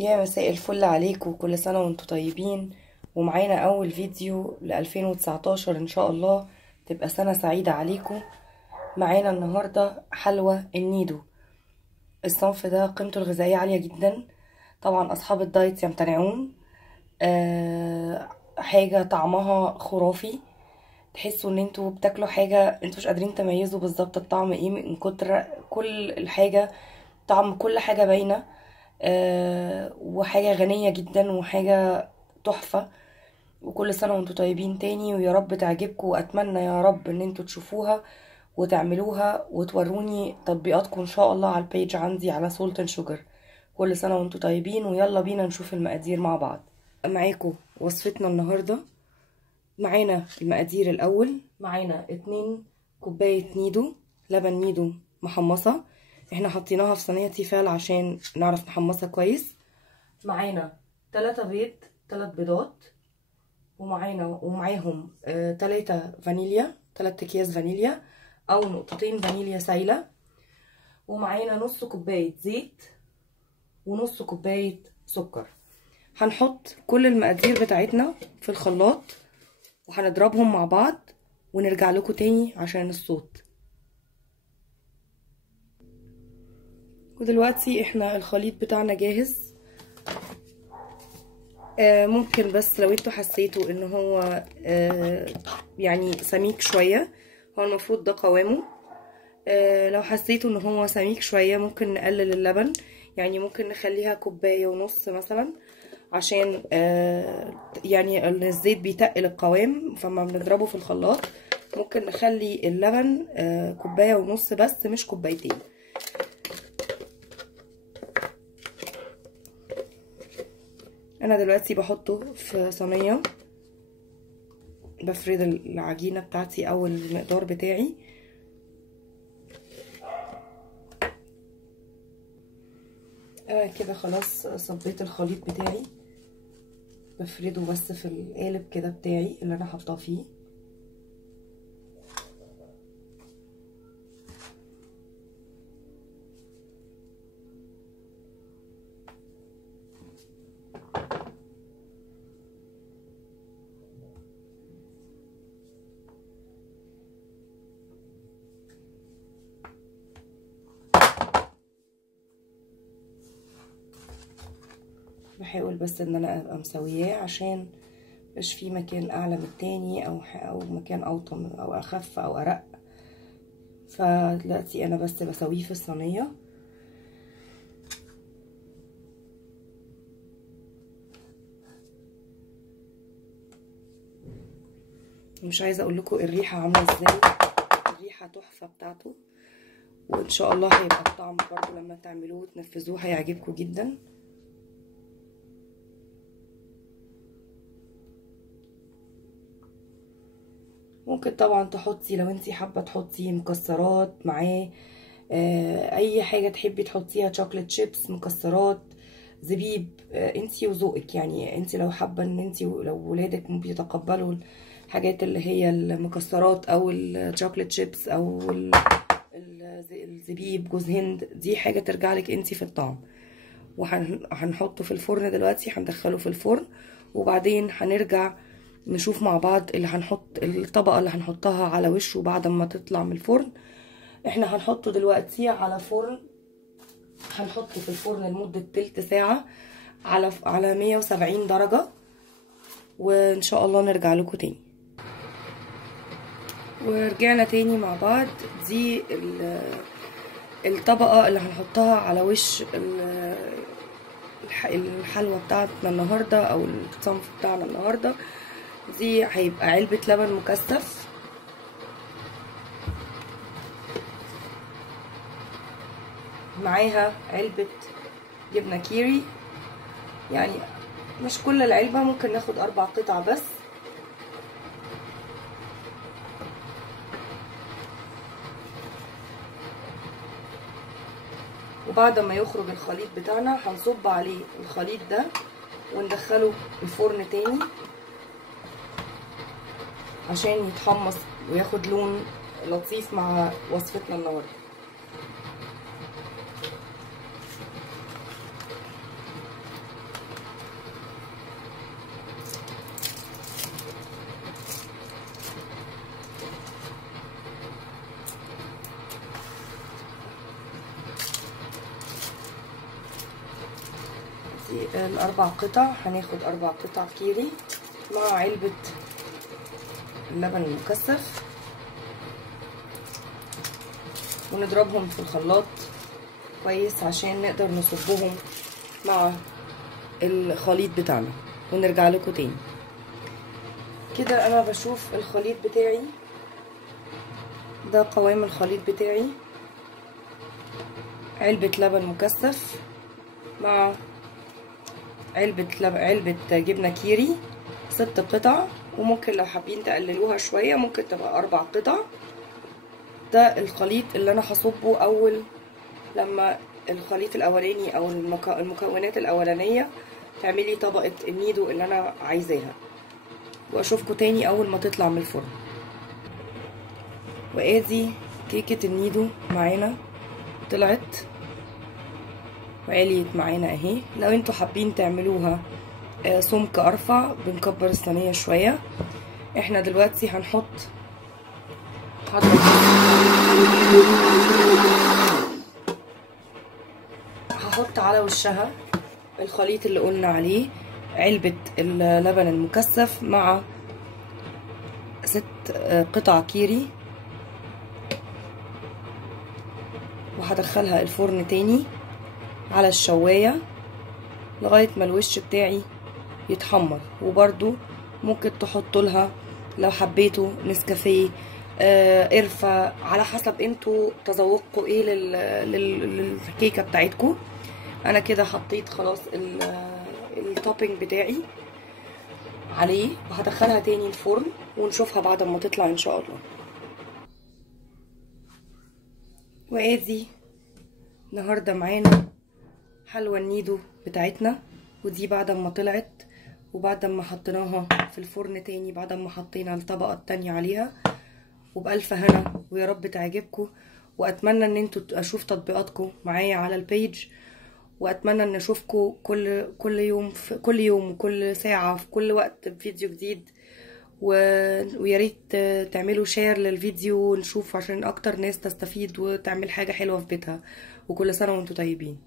يا مساء الفل عليكم، كل سنة وانتم طيبين. ومعانا أول فيديو ل 2019 إن شاء الله تبقى سنة سعيدة عليكم. معانا النهاردة حلوى النيدو. الصنف ده قيمته الغذائية عالية جدا، طبعا أصحاب الدايت يمتنعون. حاجة طعمها خرافي، تحسوا ان انتوا بتاكلوا حاجة انتوا مش قادرين تميزوا بالظبط الطعم ايه من كتر كل الحاجة. طعم كل حاجة باينة. وحاجة غنية جدا وحاجة تحفة. وكل سنة وانتوا طيبين تاني، ويا رب تعجبكم، واتمنى يا رب ان انتوا تشوفوها وتعملوها وتوروني تطبيقاتكم ان شاء الله على البيج عندي على سولت شوجر. كل سنة وانتوا طيبين، ويلا بينا نشوف المقادير مع بعض. معاكم وصفتنا النهاردة. معانا المقادير الاول، معانا 2 كوباية نيدو، لبن نيدو محمصة، احنا حطيناها في صينية تيفال عشان نعرف نحمصها كويس. معانا 3 بيض، 3 بيضات، ومعاهم 3 فانيليا، 3 اكياس فانيليا او نقطتين فانيليا سايلة. ومعانا نص كوباية زيت ونص كوباية سكر. هنحط كل المقادير بتاعتنا في الخلاط وهنضربهم مع بعض ونرجع لكم تاني عشان الصوت. ودلوقتي احنا الخليط بتاعنا جاهز. ممكن بس لو انتوا حسيتوا ان هو يعني سميك شوية، هو المفروض ده قوامه. لو حسيتوا ان هو سميك شوية ممكن نقلل اللبن، يعني ممكن نخليها 1.5 كوباية مثلا، عشان يعني الزيت بيتقل القوام، فما بنضربه في الخلاط ممكن نخلي اللبن 1.5 كوباية بس، مش 2 كوباية. انا دلوقتي بحطه في صينية، بفرد العجينة بتاعتي او المقدار بتاعي. انا كده خلاص صبيت الخليط بتاعي، بفرده بس في القالب كده بتاعي اللي انا حاطاه فيه. بحاول بس ان انا ابقى مسوياه عشان مش في مكان اعلى من التاني او مكان اوطى او اخف او ارق. فدلوقتي انا بس بسويه في الصينيه. مش عايزه اقول لكم الريحه عامله ازاي، الريحه تحفه بتاعته، وان شاء الله هيبقى الطعم برضو لما تعملوه وتنفذوه هيعجبكم جدا. ممكن طبعا تحطي لو انتي حابه تحطي مكسرات معاه، اي حاجه تحبي تحطيها، شوكليت شيبس، مكسرات، زبيب، انتي وذوقك. يعني انتي لو حابه ان انتي لو ولادك بيتقبلوا الحاجات اللي هي المكسرات او الشوكليت شيبس او الزبيب، جوز هند، دي حاجه ترجع لك انتي في الطعم. وهنحطه في الفرن دلوقتي، هندخله في الفرن وبعدين هنرجع نشوف مع بعض اللي هنحط الطبقه اللي هنحطها على وشه بعد ما تطلع من الفرن. احنا هنحطه دلوقتي على فرن، هنحطه في الفرن لمده تلت ساعه على 170 درجه، وان شاء الله نرجع لكم تاني. ورجعنا تاني مع بعض. دي الطبقه اللي هنحطها على وش الحلوى بتاعتنا النهارده او الصنف بتاعنا النهارده. دي هيبقى علبه لبن مكثف، معاها علبه جبنه كيري، يعني مش كل العلبه، ممكن ناخد 4 قطع بس. وبعد ما يخرج الخليط بتاعنا هنصب عليه الخليط ده وندخله الفرن تاني عشان يتحمص وياخد لون لطيف مع وصفتنا النهارده. دلوقتي الاربع قطع، هناخد 4 قطع كيري مع علبة اللبن المكثف ونضربهم في الخلاط كويس عشان نقدر نصبهم مع الخليط بتاعنا ونرجع لكم تاني. كده انا بشوف الخليط بتاعي، ده قوام الخليط بتاعي، علبة لبن مكثف مع علبة جبنة كيري 6 قطع، وممكن لو حابين تقللوها شوية ممكن تبقى 4 قطع. ده الخليط اللي انا هصبه اول لما الخليط الاولاني او المكونات الاولانية تعملي طبقة النيدو اللي انا عايزاها، واشوفكم تاني اول ما تطلع من الفرن. وادي كيكة النيدو معانا طلعت وعليت معانا اهي. لو انتوا حابين تعملوها سمك ارفع بنكبر الصينية شوية. احنا دلوقتي هحط على وشها الخليط اللي قلنا عليه، علبة اللبن المكثف مع 6 قطع كيري، وهدخلها الفرن تاني على الشواية لغاية ما الوش بتاعي يتحمر. وبرده ممكن تحطوا لها لو حبيتوا نسكافيه، قرفة، على حسب انتوا تذوقوا ايه للكيكة بتاعتكم. انا كده حطيت خلاص التوبينج بتاعي عليه، وهدخلها تاني الفرن ونشوفها بعد ما تطلع ان شاء الله. وادي النهارده معانا حلوى النيدو بتاعتنا، ودي بعد ما طلعت وبعد ما حطيناها في الفرن تاني بعد ما حطينا الطبقة التانية عليها، وبألف هنا ويا رب تعجبكم. واتمنى ان انتوا اشوف تطبيقاتكم معايا على البيج، واتمنى ان اشوفكم كل يوم وكل ساعة في كل وقت بفيديو جديد. ويا ريت تعملوا شير للفيديو ونشوف عشان اكتر ناس تستفيد وتعمل حاجة حلوة في بيتها. وكل سنة وانتوا طيبين.